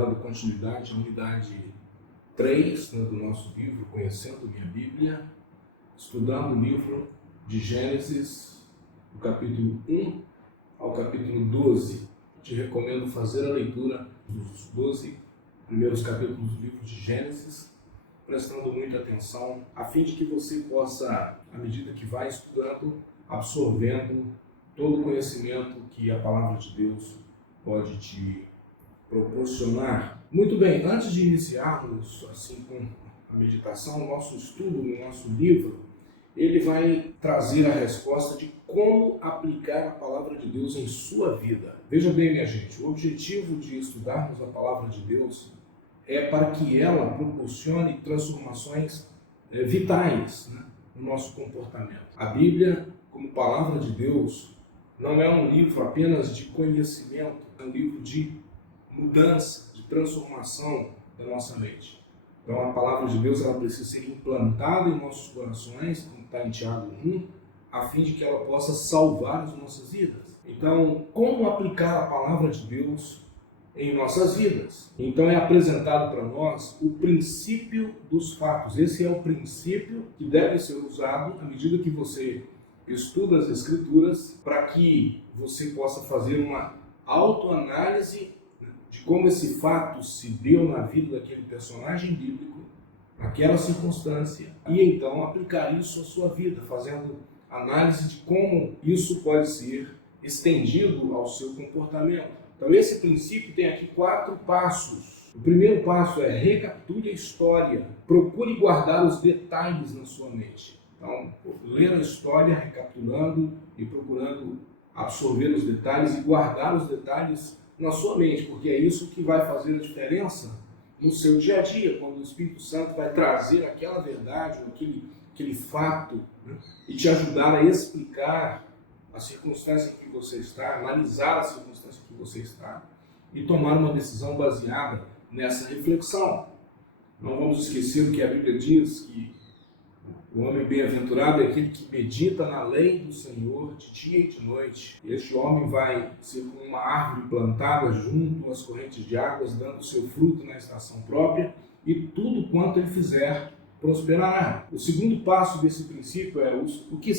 dando continuidade à unidade 3, do nosso livro Conhecendo Minha Bíblia, estudando o livro de Gênesis, do capítulo 1 ao capítulo 12. Te recomendo fazer a leitura dos 12 primeiros capítulos do livro de Gênesis, prestando muita atenção, a fim de que você possa, à medida que vai estudando, absorvendo todo o conhecimento que a palavra de Deus pode te proporcionar. Muito bem, antes de iniciarmos assim com a meditação, o nosso estudo no nosso livro, ele vai trazer a resposta de como aplicar a palavra de Deus em sua vida. Veja bem, minha gente, o objetivo de estudarmos a palavra de Deus é para que ela proporcione transformações vitais, no nosso comportamento. A Bíblia, como palavra de Deus, não é um livro apenas de conhecimento, é um livro de mudança, de transformação da nossa mente. Então a palavra de Deus ela precisa ser implantada em nossos corações, como está em Tiago 1, a fim de que ela possa salvar as nossas vidas. Então, como aplicar a palavra de Deus em nossas vidas? Então é apresentado para nós o princípio dos fatos. Esse é o princípio que deve ser usado à medida que você estuda as Escrituras, para que você possa fazer uma autoanálise de como esse fato se deu na vida daquele personagem bíblico, naquela circunstância, e então aplicar isso à sua vida, fazendo análise de como isso pode ser estendido ao seu comportamento. Então esse princípio tem aqui 4 passos. O primeiro passo é recapitule a história, procure guardar os detalhes na sua mente. Então, ler a história, recapitulando e procurando absorver os detalhes e guardar os detalhes na sua mente, porque é isso que vai fazer a diferença no seu dia a dia, quando o Espírito Santo vai trazer aquela verdade, aquele fato, e te ajudar a explicar a circunstância em que você está, analisar a circunstância em que você está e tomar uma decisão baseada nessa reflexão. Não vamos esquecer o que a Bíblia diz, que o homem bem-aventurado é aquele que medita na lei do Senhor de dia e de noite. Este homem vai ser como uma árvore plantada junto às correntes de águas, dando seu fruto na estação própria, e tudo quanto ele fizer prosperará. O segundo passo desse princípio é o que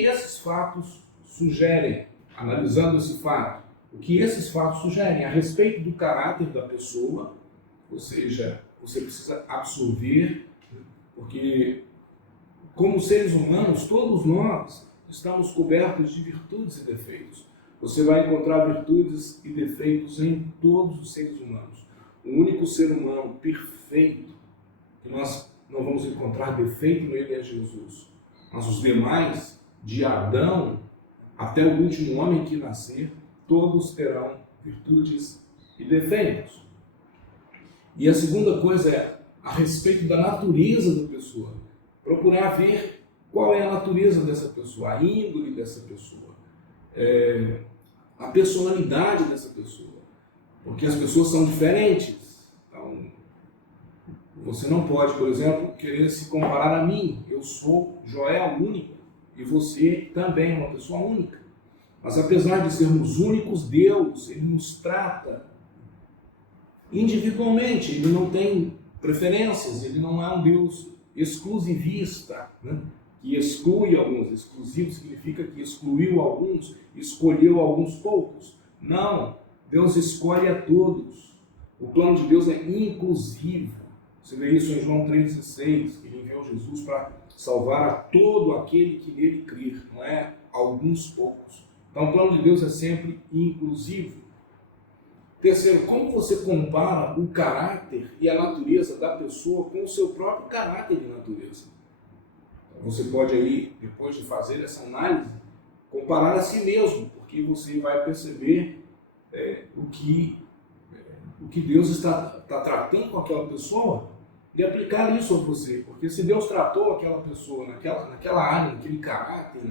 esses fatos sugerem. Analisando esse fato, o que esses fatos sugerem a respeito do caráter da pessoa, ou seja, você precisa absorver, porque como seres humanos, todos nós estamos cobertos de virtudes e defeitos. Você vai encontrar virtudes e defeitos em todos os seres humanos. O único ser humano perfeito que nós não vamos encontrar defeito nele é Jesus. Mas os demais, de Adão até o último homem que nascer, todos terão virtudes e defeitos. E a segunda coisa é a respeito da natureza da pessoa. Procurar ver qual é a natureza dessa pessoa, a índole dessa pessoa, a personalidade dessa pessoa. Porque as pessoas são diferentes. Então, você não pode, por exemplo, querer se comparar a mim. Eu sou Joel único e você também é uma pessoa única. Mas apesar de sermos únicos, Deus, Ele nos trata individualmente. Ele não tem preferências, Ele não é um Deus exclusivista, que exclui alguns. Exclusivo significa que excluiu alguns, escolheu alguns poucos. Não, Deus escolhe a todos. O plano de Deus é inclusivo. Você vê isso em João 3,16, que Ele enviou Jesus para salvar a todo aquele que nele crer, não é alguns poucos. Então o plano de Deus é sempre inclusivo. Terceiro, como você compara o caráter e a natureza da pessoa com o seu próprio caráter e natureza? Você pode aí, depois de fazer essa análise, comparar a si mesmo, porque você vai perceber o que Deus está tratando com aquela pessoa e aplicar isso a você. Porque se Deus tratou aquela pessoa naquela área, naquele caráter,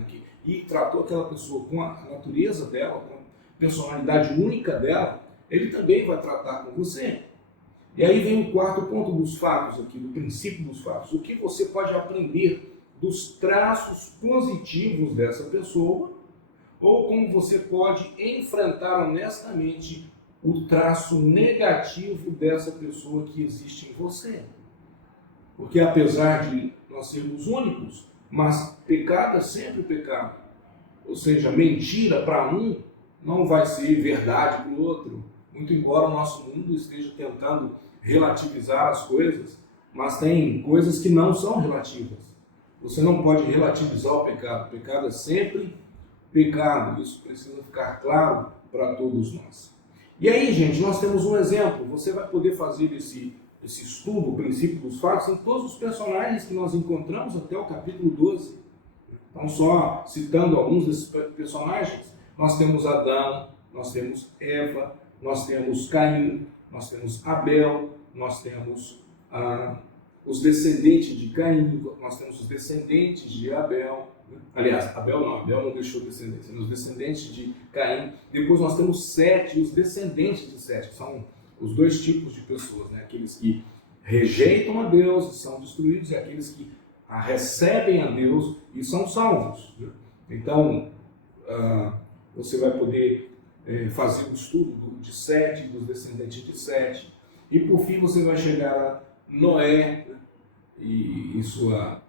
e tratou aquela pessoa com a natureza dela, com a personalidade única dela, Ele também vai tratar com você. E aí vem o quarto ponto dos fatos aqui, do princípio dos fatos. O que você pode aprender dos traços positivos dessa pessoa, ou como você pode enfrentar honestamente o traço negativo dessa pessoa que existe em você. Porque apesar de nós sermos únicos, mas pecado é sempre pecado. Ou seja, mentira para um não vai ser verdade para o outro. Muito embora o nosso mundo esteja tentando relativizar as coisas, mas tem coisas que não são relativas. Você não pode relativizar o pecado. O pecado é sempre pecado. Isso precisa ficar claro para todos nós. E aí, gente, nós temos um exemplo. Você vai poder fazer esse estudo, o princípio dos fatos, em todos os personagens que nós encontramos até o capítulo 12. Então, só citando alguns desses personagens, nós temos Adão, nós temos Eva, nós temos Caim, nós temos Abel, nós temos os descendentes de Caim, nós temos os descendentes de Abel. Aliás, Abel não deixou descendência, os descendentes de Caim. Depois nós temos Sete, os descendentes de Sete, que são os dois tipos de pessoas, né? Aqueles que rejeitam a Deus e são destruídos, e aqueles que recebem a Deus e são salvos. Então, você vai poder fazer o estudo de Sete, dos descendentes de Sete, e por fim você vai chegar a Noé, né? e sua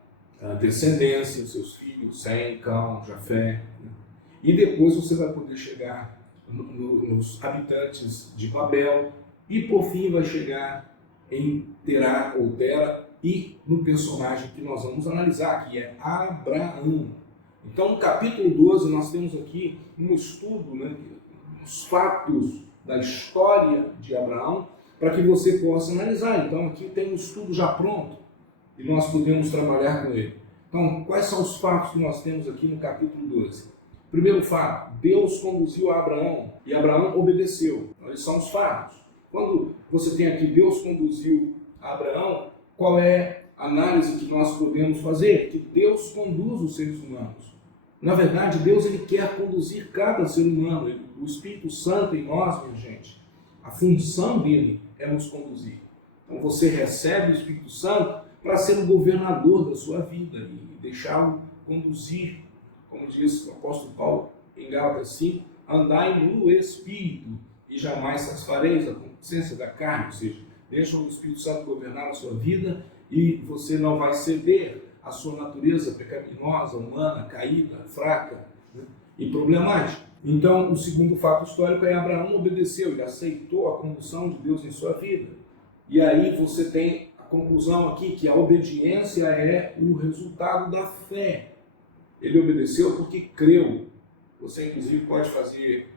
descendência, seus filhos, Sem, Cão, Jafé, né? E depois você vai poder chegar nos habitantes de Babel, e por fim vai chegar em Terá ou Tera, e no personagem que nós vamos analisar, que é Abraão. Então, no capítulo 12, nós temos aqui um estudo, né, dos fatos da história de Abraão, para que você possa analisar. Então, aqui tem um estudo já pronto, e nós podemos trabalhar com ele. Então, quais são os fatos que nós temos aqui no capítulo 12? Primeiro fato, Deus conduziu a Abraão, e Abraão obedeceu. Então, esses são os fatos. Quando você tem aqui Deus conduziu a Abraão, qual é a análise que nós podemos fazer? Que Deus conduz os seres humanos. Na verdade, Deus ele quer conduzir cada ser humano. O Espírito Santo em nós, minha gente, a função dele é nos conduzir. Então você recebe o Espírito Santo para ser o governador da sua vida e deixá-lo conduzir. Como diz o apóstolo Paulo em Gálatas 5, andai no Espírito e jamais satisfareis a concupiscência da carne, ou seja, deixa o Espírito Santo governar a sua vida e você não vai ceder à sua natureza pecaminosa, humana, caída, fraca, né, e problemática. Então, o segundo fato histórico é Abraão obedeceu, ele aceitou a condução de Deus em sua vida. E aí você tem a conclusão aqui que a obediência é o resultado da fé. Ele obedeceu porque creu. Você, inclusive, pode fazer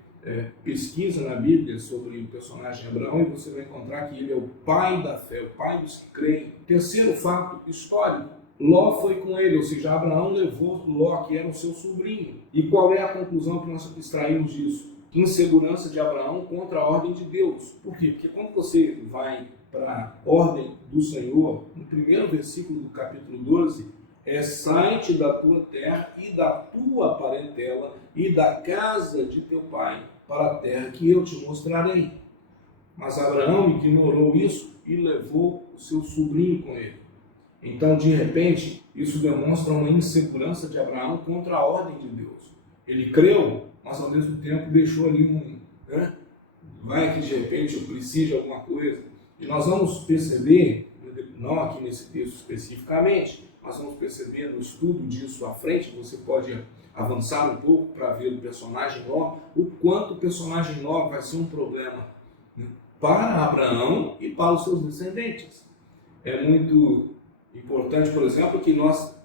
pesquisa na Bíblia sobre o personagem Abraão e você vai encontrar que ele é o pai da fé, o pai dos que creem. Terceiro fato histórico, Ló foi com ele, ou seja, Abraão levou Ló, que era o seu sobrinho. E qual é a conclusão que nós extraímos disso? Insegurança de Abraão contra a ordem de Deus. Por quê? Porque quando você vai para a ordem do Senhor, no primeiro versículo do capítulo 12, sai-te da tua terra e da tua parentela e da casa de teu pai para a terra que eu te mostrarei. Mas Abraão ignorou isso e levou o seu sobrinho com ele. Então, de repente, isso demonstra uma insegurança de Abraão contra a ordem de Deus. Ele creu, mas ao mesmo tempo deixou ali vai que de repente eu preciso de alguma coisa. E nós vamos perceber, não aqui nesse texto especificamente, nós vamos perceber no estudo disso à frente, você pode avançar um pouco para ver o personagem Ló, o quanto o personagem Ló vai ser um problema, né, para Abraão e para os seus descendentes. É muito importante, por exemplo, que nós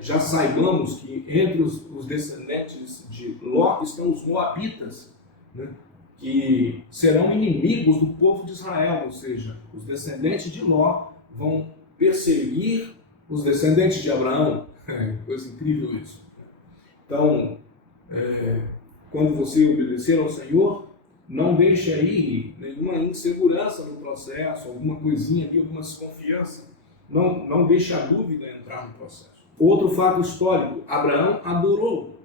já saibamos que entre os descendentes de Ló estão os moabitas, né, que serão inimigos do povo de Israel, ou seja, os descendentes de Ló vão perseguir os descendentes de Abraão. Coisa incrível isso. Então, quando você obedecer ao Senhor, não deixe aí nenhuma insegurança no processo, alguma coisinha ali, alguma desconfiança. Não deixe a dúvida entrar no processo. Outro fato histórico, Abraão adorou.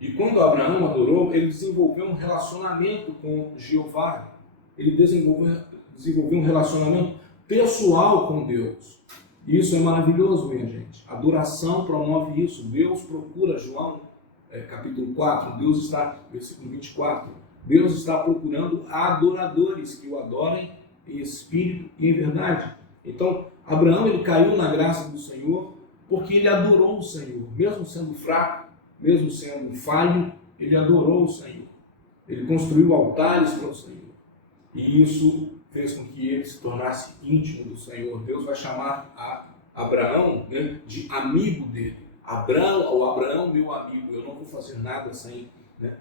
E quando Abraão adorou, ele desenvolveu um relacionamento com Jeová. Ele desenvolveu um relacionamento pessoal com Deus. Isso é maravilhoso, minha gente. A adoração promove isso. Deus procura, João, capítulo 4, Deus está, versículo 24, Deus está procurando adoradores que o adorem em espírito e em verdade. Então, Abraão, ele caiu na graça do Senhor porque ele adorou o Senhor, mesmo sendo fraco, mesmo sendo falho, ele adorou o Senhor. Ele construiu altares para o Senhor. E isso fez com que ele se tornasse íntimo do Senhor. Deus vai chamar a Abraão, né, de amigo dele. Abraão, meu amigo. Eu não vou fazer nada sem, né,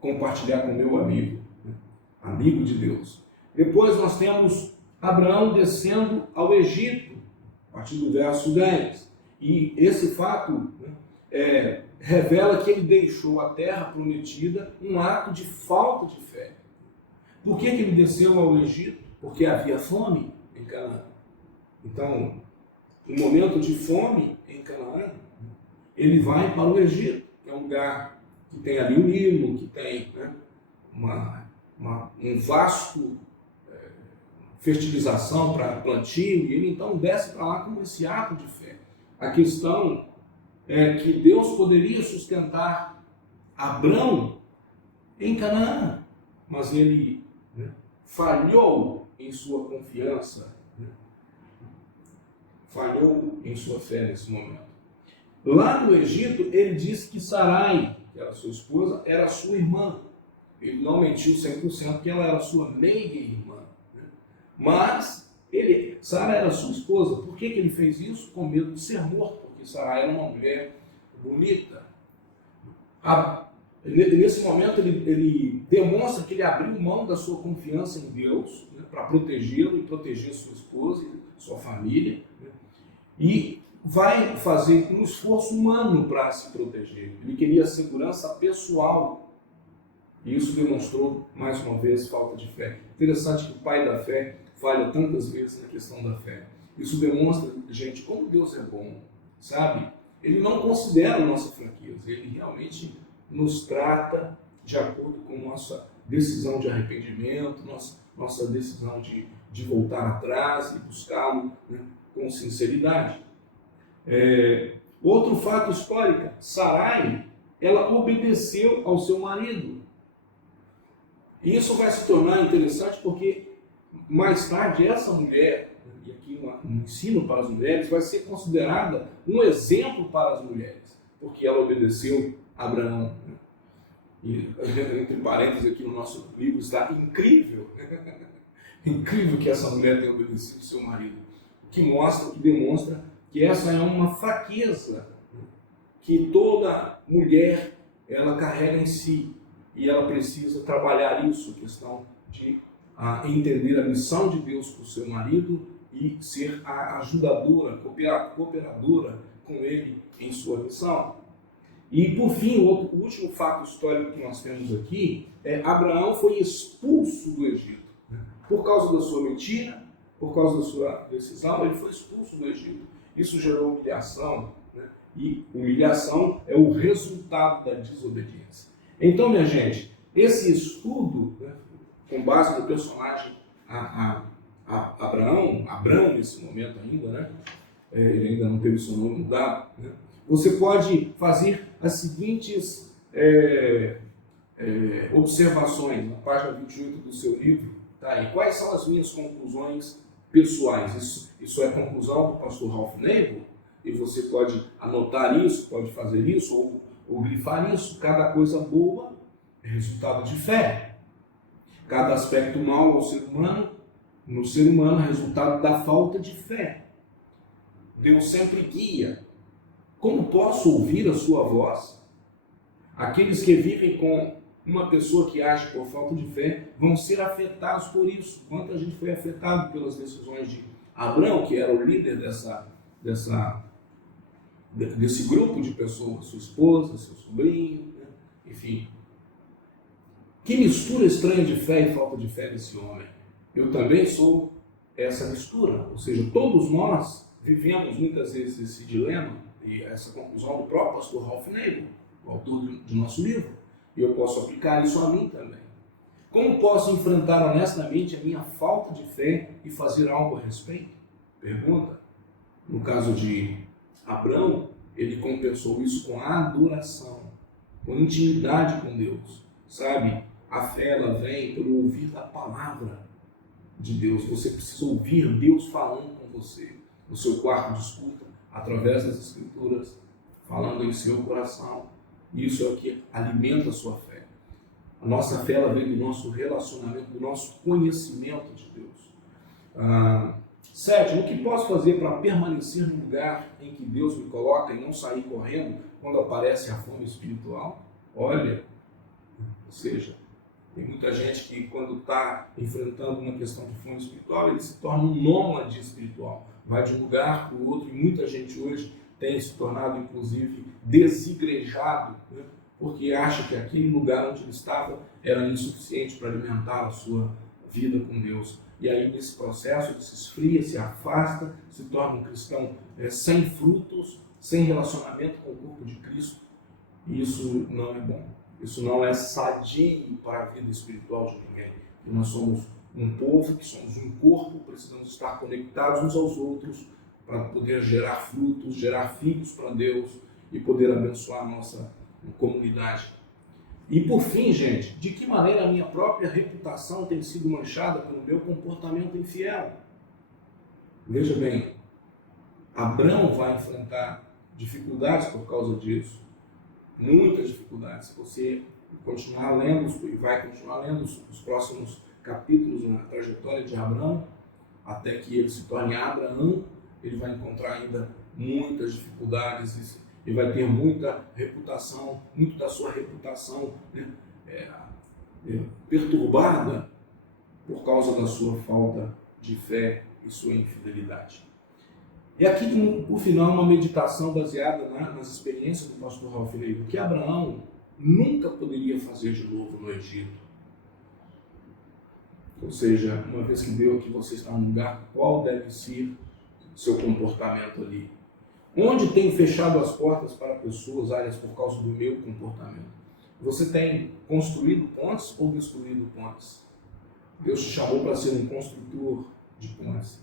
compartilhar com meu amigo, né, amigo de Deus. Depois nós temos Abraão descendo ao Egito, a partir do verso 10. E esse fato, né, revela que ele deixou a terra prometida, um ato de falta de fé. Por que ele desceu ao Egito? Porque havia fome em Canaã. Então, no momento de fome em Canaã, ele vai para o Egito, que é um lugar que tem ali o Nilo, que tem, né, um vasto fertilização para plantio, e ele então desce para lá com esse ato de fé. A questão é que Deus poderia sustentar Abrão em Canaã, mas ele, né, falhou em sua confiança, né, falhou em sua fé nesse momento. Lá no Egito, ele disse que Sarai, que era sua esposa, era sua irmã. Ele não mentiu 100% que ela era sua meia-irmã. Né? Mas Sarai era sua esposa. Por que ele fez isso? Com medo de ser morto, porque Sarai era uma mulher bonita. Nesse momento, ele demonstra que ele abriu mão da sua confiança em Deus, né, para protegê-lo e proteger sua esposa e sua família, né, e vai fazer um esforço humano para se proteger. Ele queria segurança pessoal. E isso demonstrou, mais uma vez, falta de fé. Interessante que o pai da fé falha tantas vezes na questão da fé. Isso demonstra, gente, como Deus é bom, sabe? Ele não considera a nossa fraqueza. Ele realmente nos trata de acordo com nossa decisão de arrependimento, nossa decisão de voltar atrás e buscá-lo, né, com sinceridade. Outro fato histórico, Sarai, ela obedeceu ao seu marido. E isso vai se tornar interessante porque mais tarde essa mulher, e aqui um ensino para as mulheres, vai ser considerada um exemplo para as mulheres, porque ela obedeceu a Abraão. E entre parênteses aqui no nosso livro está incrível, incrível que essa mulher tenha obedecido ao seu marido, o que mostra, que demonstra que essa é uma fraqueza que toda mulher ela carrega em si e ela precisa trabalhar isso, a questão de entender a missão de Deus para o seu marido e ser a ajudadora, cooperadora com ele em sua missão. E por fim, o último fato histórico que nós temos aqui é Abraão foi expulso do Egito. Por causa da sua mentira, por causa da sua decisão, ele foi expulso do Egito. Isso gerou humilhação, né? E humilhação é o resultado da desobediência. Então, minha gente, esse estudo, né, com base no personagem Abrão nesse momento ainda, né? Ele ainda não teve seu nome mudado, né? Você pode fazer as seguintes observações na página 28 do seu livro. Tá? E quais são as minhas conclusões pessoais? Isso é a conclusão do pastor Ralph Nagel, e você pode anotar isso, pode fazer isso, ou grifar isso. Cada coisa boa é resultado de fé. Cada aspecto mau ao ser humano, no ser humano, é resultado da falta de fé. Deus sempre guia. Como posso ouvir a sua voz? Aqueles que vivem com uma pessoa que age por falta de fé vão ser afetados por isso. Quanta gente foi afetado pelas decisões de Abrão, que era o líder desse grupo de pessoas, sua esposa, seu sobrinho, né? Enfim. Que mistura estranha de fé e falta de fé desse homem. Eu também sou essa mistura, ou seja, todos nós vivemos muitas vezes esse dilema e essa conclusão do próprio pastor Ralph Nagel, o autor de nosso livro, e eu posso aplicar isso a mim também. Como posso enfrentar honestamente a minha falta de fé e fazer algo a respeito? Pergunta. No caso de Abrão, ele compensou isso com adoração, com intimidade com Deus. sabe? A fé, ela vem pelo ouvir da palavra de Deus. Você precisa ouvir Deus falando com você no seu quarto de escuta, através das Escrituras, falando em seu coração. Isso é o que alimenta a sua fé. A nossa fé, ela vem do nosso relacionamento, do nosso conhecimento de Deus. Sétimo, o que posso fazer para permanecer no lugar em que Deus me coloca e não sair correndo quando aparece a fome espiritual? Olha, ou seja, tem muita gente que quando está enfrentando uma questão de fome espiritual, ele se torna um nômade espiritual. Vai de um lugar para o outro, e muita gente hoje tem se tornado, inclusive, desigrejado, né? Porque acha que aquele lugar onde ele estava era insuficiente para alimentar a sua vida com Deus. E aí, nesse processo, ele se esfria, se afasta, se torna um cristão sem frutos, sem relacionamento com o corpo de Cristo. E isso não é bom. Isso não é sadio para a vida espiritual de ninguém. E nós somos um povo, que somos um corpo, precisamos estar conectados uns aos outros para poder gerar frutos, gerar filhos para Deus e poder abençoar a nossa comunidade. E por fim, gente, de que maneira a minha própria reputação tem sido manchada pelo meu comportamento infiel? Veja bem, Abrão vai enfrentar dificuldades por causa disso. Muitas dificuldades. Se você continuar lendo, e vai continuar lendo os próximos capítulos na trajetória de Abrão, até que ele se torne Abraão, ele vai encontrar ainda muitas dificuldades, ele vai ter muita reputação, muito da sua reputação, né, perturbada por causa da sua falta de fé e sua infidelidade. E aqui, por final, uma meditação baseada nas experiências do pastor Ralph Leiva, que Abraão nunca poderia fazer de novo no Egito. Ou seja, uma vez que Deus, que você está num lugar, qual deve ser seu comportamento ali? Onde tenho fechado as portas para pessoas, áreas por causa do meu comportamento? Você tem construído pontes ou destruído pontes? Deus te chamou para ser um construtor de pontes.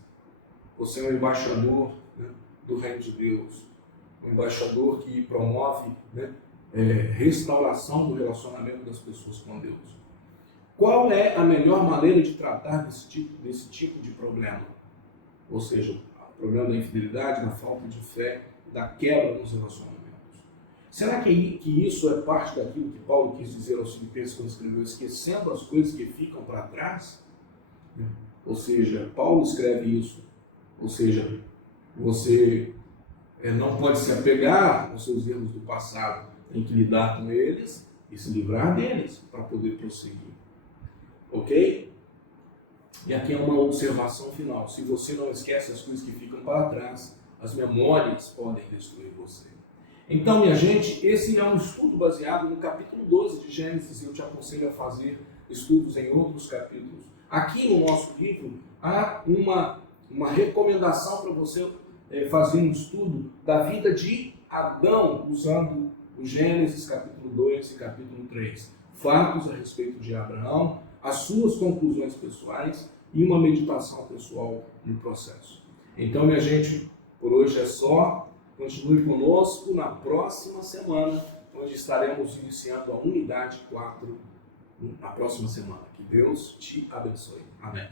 Você é um embaixador, né, do reino de Deus, um embaixador que promove, né, restauração do relacionamento das pessoas com Deus. Qual é a melhor maneira de tratar desse tipo de problema? Ou seja, o problema da infidelidade, da falta de fé, da quebra nos relacionamentos. Será que isso é parte daquilo que Paulo quis dizer aos Filipenses quando escreveu, esquecendo as coisas que ficam para trás? Ou seja, Paulo escreve isso. Ou seja, você não pode se apegar aos seus erros do passado, tem que lidar com eles e se livrar deles para poder prosseguir. Ok? E aqui é uma observação final. Se você não esquece as coisas que ficam para trás, as memórias podem destruir você. Então, minha gente, esse é um estudo baseado no capítulo 12 de Gênesis. Eu te aconselho a fazer estudos em outros capítulos. Aqui no nosso livro há uma recomendação para você fazer um estudo da vida de Adão, usando o Gênesis capítulo 2 e capítulo 3. Fatos a respeito de Abraão, as suas conclusões pessoais e uma meditação pessoal no processo. Então, minha gente, por hoje é só. Continue conosco na próxima semana, onde estaremos iniciando a unidade 4 na próxima semana. Que Deus te abençoe. Amém.